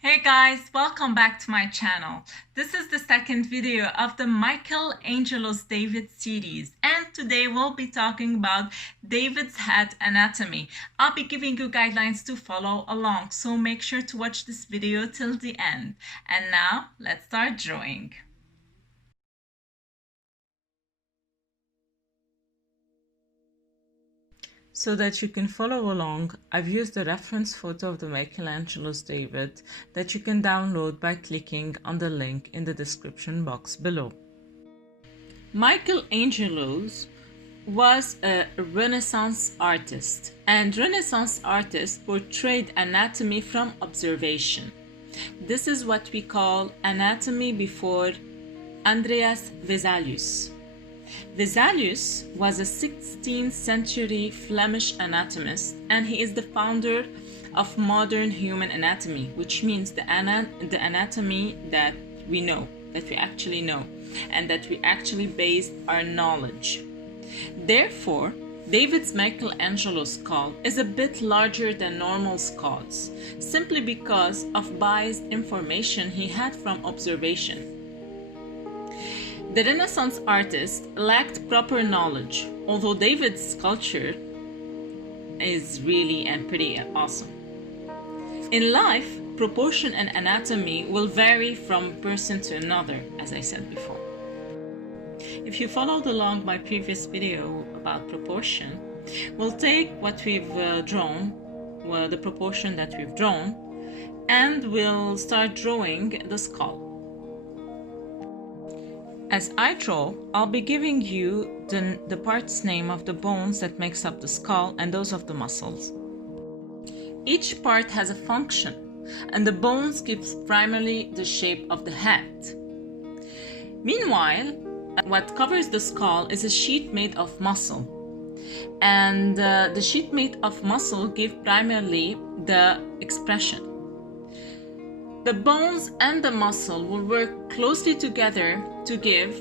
Hey guys, welcome back to my channel. This is the second video of the Michelangelo David series, and today we'll be talking about David's head anatomy. I'll be giving you guidelines to follow along, so make sure to watch this video till the end. And now, let's start drawing. So that you can follow along, I've used a reference photo of the Michelangelo's David that you can download by clicking on the link in the description box below. Michelangelo's was a Renaissance artist, and Renaissance artists portrayed anatomy from observation. This is what we call anatomy before Andreas Vesalius. Vesalius was a 16th century Flemish anatomist, and he is the founder of modern human anatomy, which means the anatomy that we know, that we actually know, and that we actually base our knowledge. Therefore, David's Michelangelo skull is a bit larger than normal skulls, simply because of biased information he had from observation. The Renaissance artist lacked proper knowledge, although David's sculpture is really and pretty awesome. In life, proportion and anatomy will vary from person to another, as I said before. If you followed along my previous video about proportion, we'll take what we've drawn, well, the proportion that we've drawn, and we'll start drawing the skull. As I draw, I'll be giving you the parts name of the bones that makes up the skull and those of the muscles. Each part has a function, and the bones gives primarily the shape of the head. Meanwhile, what covers the skull is a sheet made of muscle, and the sheet made of muscle gives primarily the expression. The bones and the muscle will work closely together to give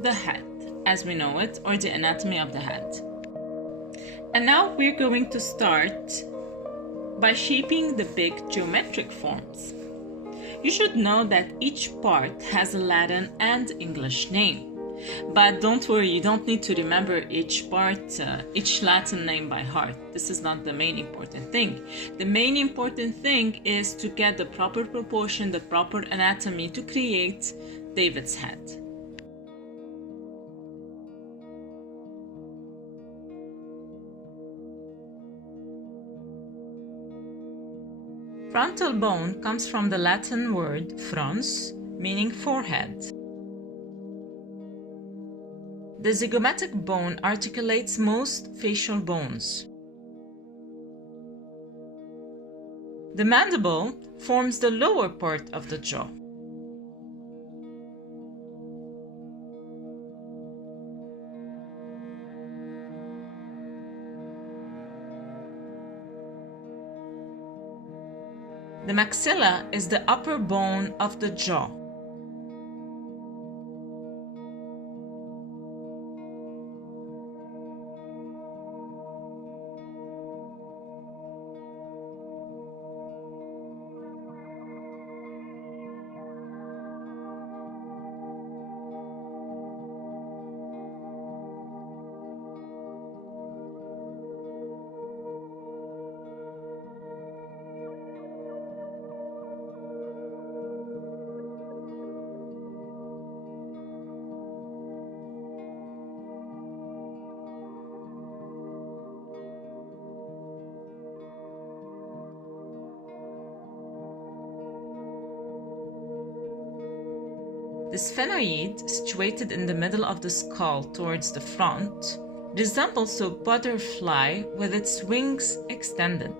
the head, as we know it, or the anatomy of the head. And now we're going to start by shaping the big geometric forms. You should know that each part has a Latin and English name. But don't worry, you don't need to remember each part, each Latin name by heart. This is not the main important thing. The main important thing is to get the proper proportion, the proper anatomy to create David's head. Frontal bone comes from the Latin word frons, meaning forehead. The zygomatic bone articulates most facial bones. The mandible forms the lower part of the jaw. The maxilla is the upper bone of the jaw. The sphenoid, situated in the middle of the skull towards the front, resembles a butterfly with its wings extended.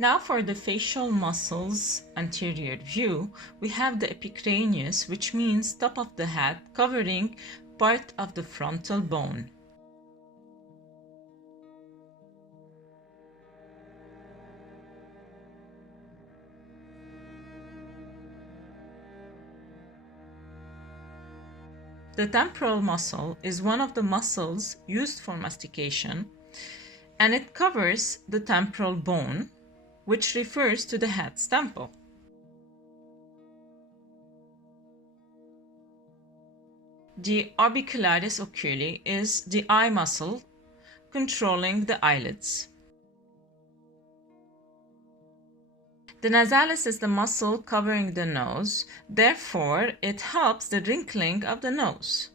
Now for the facial muscles anterior view, we have the epicranius, which means top of the head, covering part of the frontal bone. The temporal muscle is one of the muscles used for mastication, and it covers the temporal bone, which refers to the head's temple. The orbicularis oculi is the eye muscle controlling the eyelids. The nasalis is the muscle covering the nose, therefore it helps the wrinkling of the nose.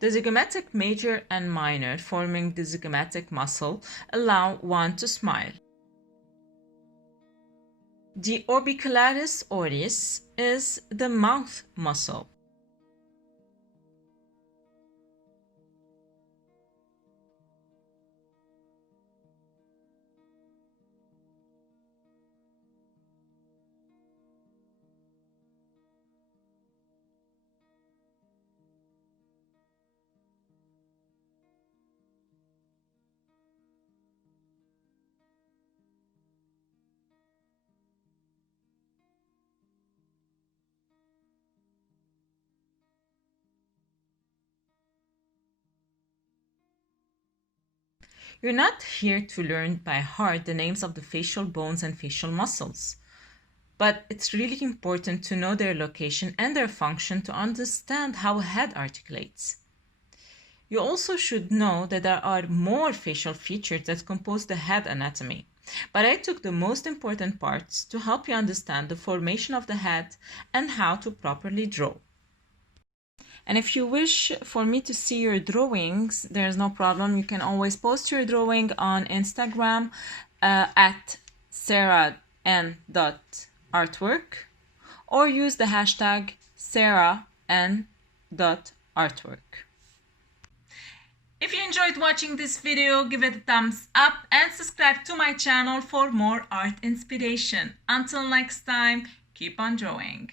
The zygomatic major and minor forming the zygomatic muscle allow one to smile. The orbicularis oris is the mouth muscle. You're not here to learn by heart the names of the facial bones and facial muscles, but it's really important to know their location and their function to understand how a head articulates. You also should know that there are more facial features that compose the head anatomy, but I took the most important parts to help you understand the formation of the head and how to properly draw. And if you wish for me to see your drawings, there's no problem. You can always post your drawing on Instagram at sarahn.artwork or use the hashtag sarahn.artwork. If you enjoyed watching this video, give it a thumbs up and subscribe to my channel for more art inspiration. Until next time, keep on drawing.